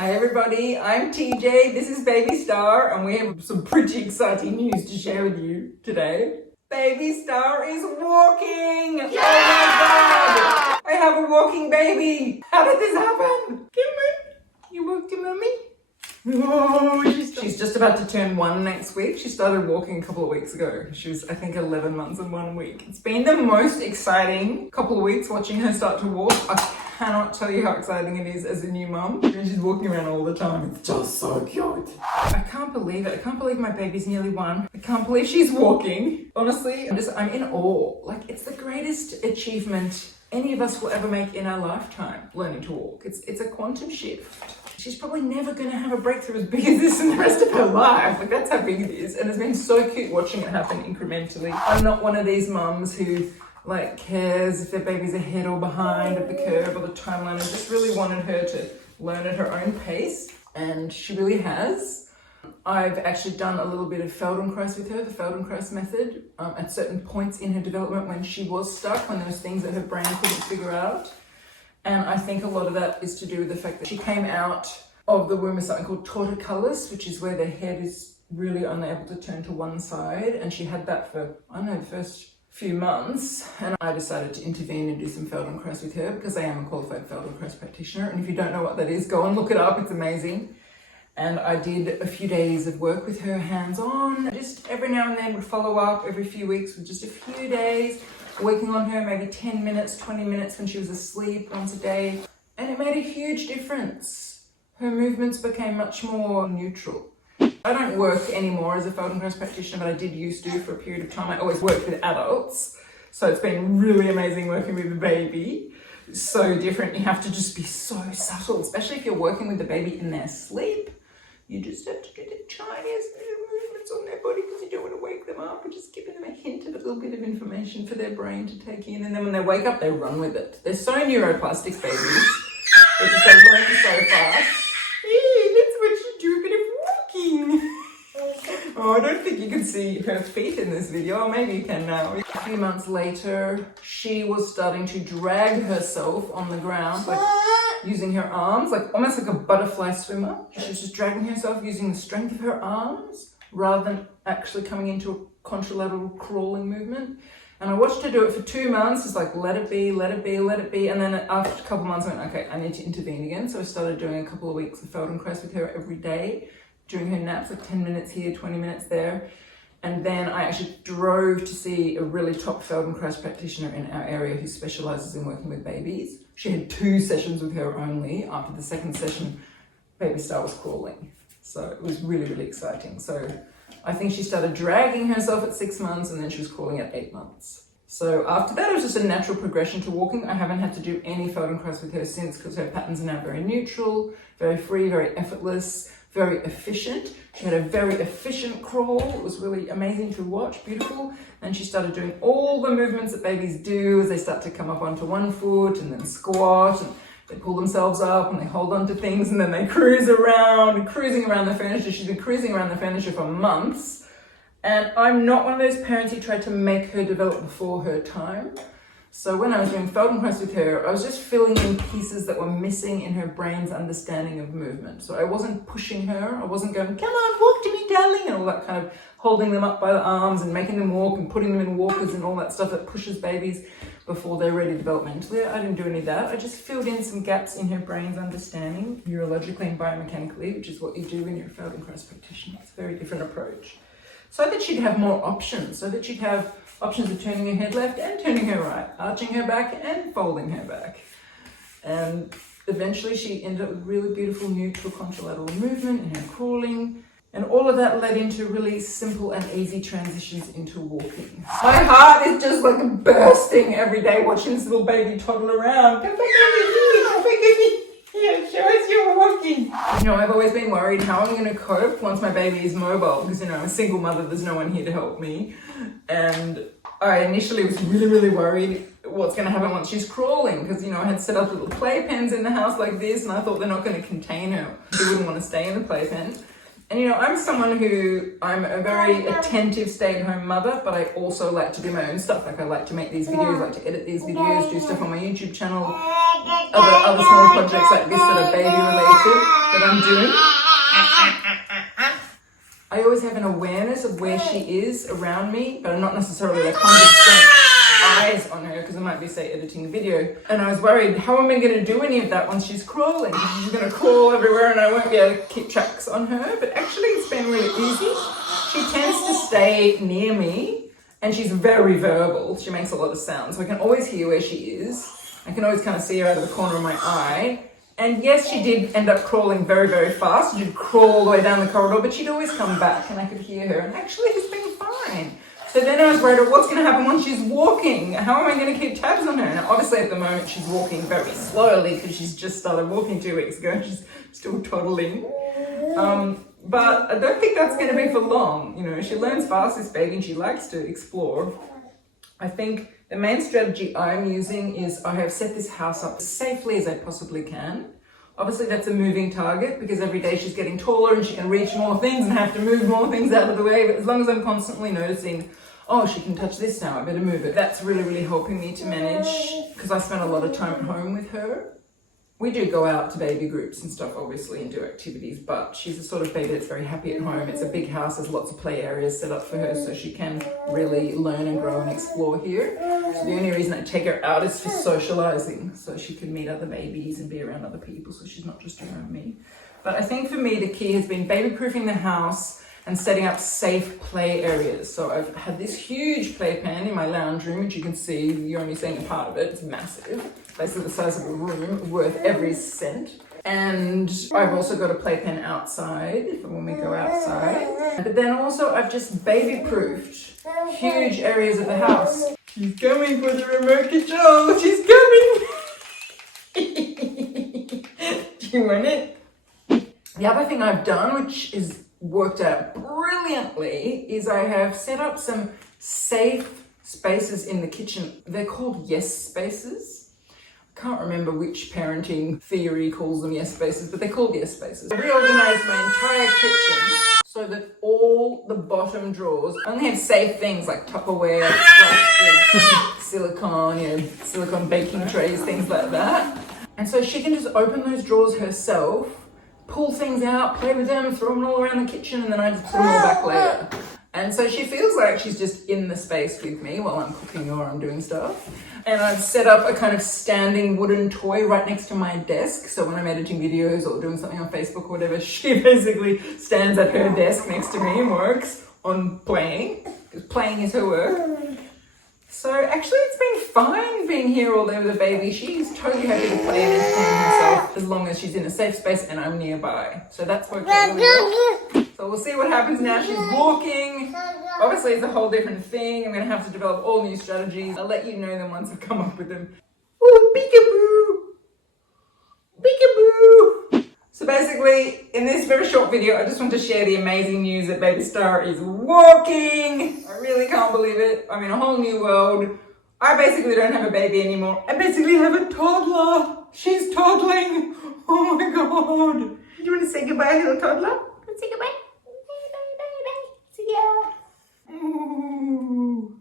Hi everybody, I'm TJ, this is Baby Star, and we have some pretty exciting news to share with you today. Baby Star is walking! Yeah! Oh my god! I have a walking baby! How did this happen? Come on, you walk to mommy? Oh, she's just about to turn 1 next week. She started walking a couple of weeks ago. She was, I think, 11 months and 1 week. It's been the most exciting couple of weeks watching her start to walk. I cannot tell you how exciting it is as a new mum. And she's walking around all the time. It's just so cute. I can't believe it. I can't believe my baby's nearly 1. I can't believe she's walking. Honestly, I'm in awe. Like, it's the greatest achievement any of us will ever make in our lifetime, learning to walk. It's a quantum shift. She's probably never going to have a breakthrough as big as this in the rest of her life. Like, that's how big it is. And it's been so cute watching it happen incrementally. I'm not one of these mums who cares if their baby's ahead or behind of the curve or the timeline. I just really wanted her to learn at her own pace, and she really has. I've actually done a little bit of Feldenkrais with her, the Feldenkrais method, at certain points in her development when she was stuck, when there was things that her brain couldn't figure out. And I think a lot of that is to do with the fact that she came out of the womb with something called torticollis, which is where the head is really unable to turn to one side. And she had that for, I don't know, the first few months. And I decided to intervene and do some Feldenkrais with her because I am a qualified Feldenkrais practitioner. And if you don't know what that is, go and look it up. It's amazing. And I did a few days of work with her hands-on. Just every now and then would follow up every few weeks with just a few days, working on her maybe 10 minutes, 20 minutes when she was asleep once a day. And it made a huge difference. Her movements became much more neutral. I don't work anymore as a Feldenkrais practitioner, but I did used to for a period of time. I always worked with adults. So it's been really amazing working with a baby. So different. You have to just be so subtle, especially if you're working with the baby in their sleep. You just have to do the tiniest little movements on their body because you don't want to wake them up. You're just giving them a hint of a little bit of information for their brain to take in. And then when they wake up, they run with it. They're so neuroplastic, babies. They learn so fast. Hey, that's what you do, a bit of walking. Oh, I don't think you can see her feet in this video. Or maybe you can now. A few months later, she was starting to drag herself on the ground, like using her arms, like almost like a butterfly swimmer. She was just dragging herself using the strength of her arms rather than actually coming into a contralateral crawling movement. And I watched her do it for 2 months, just like let it be, let it be, let it be. And then after a couple of months, I went, okay, I need to intervene again. So I started doing a couple of weeks of Feldenkrais with her every day during her naps, like 10 minutes here, 20 minutes there. And then I actually drove to see a really top Feldenkrais practitioner in our area who specializes in working with babies. She had 2 sessions with her only. After the second session, Baby Star was crawling. So it was really, really exciting. So I think she started dragging herself at 6 months and then she was crawling at 8 months. So after that, it was just a natural progression to walking. I haven't had to do any Feldenkrais with her since because her patterns are now very neutral, very free, very effortless, very efficient. She had a very efficient crawl. It was really amazing to watch, beautiful. And she started doing all the movements that babies do as they start to come up onto one foot and then squat, and they pull themselves up and they hold on to things and then they cruise around, cruising around the furniture. She's been cruising around the furniture for months. And I'm not one of those parents who tried to make her develop before her time. So when I was doing Feldenkrais with her, I was just filling in pieces that were missing in her brain's understanding of movement. So I wasn't pushing her. I wasn't going, come on, walk to me, darling, and all that kind of holding them up by the arms and making them walk and putting them in walkers and all that stuff that pushes babies before they're ready developmentally. I didn't do any of that. I just filled in some gaps in her brain's understanding, neurologically and biomechanically, which is what you do when you're a Feldenkrais practitioner. It's a very different approach. So that she'd have more options, so that she'd have options of turning her head left and turning her right, arching her back and folding her back. And eventually she ended up with really beautiful neutral contralateral movement in her crawling. And all of that led into really simple and easy transitions into walking. My heart is just like bursting every day watching this little baby toddle around. Come back over here, yeah, show us you're walking. You know, I've always been worried how I'm going to cope once my baby is mobile because, you know, I'm a single mother, there's no one here to help me. And I initially was really, really worried what's going to happen once she's crawling because, you know, I had set up little playpens in the house like this and I thought they're not going to contain her. She wouldn't want to stay in the playpen. And, you know, I'm someone I'm a very attentive stay-at-home mother, but I also like to do my own stuff. Like, I like to make these videos, like to edit these videos, do stuff on my YouTube channel. other small projects like this that are baby related that I'm doing. I always have an awareness of where she is around me, but I'm not necessarily like 100% eyes on her because I might be, say, editing a video. And I was worried, how am I going to do any of that once she's crawling? She's going to crawl everywhere and I won't be able to keep tracks on her. But actually it's been really easy. She tends to stay near me and she's very verbal. She makes a lot of sounds. So I can always hear where she is. I can always kind of see her out of the corner of my eye. And yes, she did end up crawling very, very fast. She'd crawl all the way down the corridor, but she'd always come back and I could hear her. And actually, it's been fine. So then I was worried, what's going to happen when she's walking? How am I going to keep tabs on her? Now, obviously, at the moment, she's walking very slowly because she's just started walking 2 weeks ago. She's still toddling. But I don't think that's going to be for long. You know, she learns fast, this baby, and she likes to explore. I think the main strategy I'm using is I have set this house up as safely as I possibly can. Obviously that's a moving target because every day she's getting taller and she can reach more things and have to move more things out of the way. But as long as I'm constantly noticing, oh, she can touch this now, I better move it. That's really, really helping me to manage because I spend a lot of time at home with her. We do go out to baby groups and stuff, obviously, and do activities, but she's the sort of baby that's very happy at home. It's a big house, there's lots of play areas set up for her, so she can really learn and grow and explore here. So the only reason I take her out is for socializing, so she can meet other babies and be around other people, so she's not just around me. But I think for me, the key has been baby-proofing the house and setting up safe play areas. So I've had this huge playpen in my lounge room, which you can see, you're only seeing a part of it, it's massive. Basically the size of a room, worth every cent. And I've also got a playpen outside for when we go outside. But then also I've just baby-proofed huge areas of the house. She's coming for the remote control, she's coming! Do you want it? The other thing I've done, which is worked out brilliantly, is I have set up some safe spaces in the kitchen. They're called yes spaces. I can't remember which parenting theory calls them yes spaces, but they're called yes spaces. I reorganized my entire kitchen so that all the bottom drawers only have safe things like Tupperware, plastic, silicone baking trays, things like that. And so she can just open those drawers herself, pull things out, play with them, throw them all around the kitchen, and then I just put them all back later. And so she feels like she's just in the space with me while I'm cooking or I'm doing stuff. And I've set up a kind of standing wooden toy right next to my desk. So when I'm editing videos or doing something on Facebook or whatever, she basically stands at her desk next to me and works on playing, because playing is her work. So actually it's been fine being here all day with the baby. She's totally happy to play and entertain herself as long as she's in a safe space and I'm nearby. So that's worked out really well. So we'll see what happens now. She's walking. Obviously it's a whole different thing. I'm going to have to develop all new strategies. I'll let you know them once I've come up with them. Ooh, peekaboo! Peekaboo! So basically, in this very short video, I just want to share the amazing news that baby Star is walking. I really can't believe it. I'm in a whole new world. I basically don't have a baby anymore. I basically have a toddler. She's toddling. Oh my God. Do you want to say goodbye, little toddler? Say goodbye. Bye, bye, bye, bye. See ya. Ooh.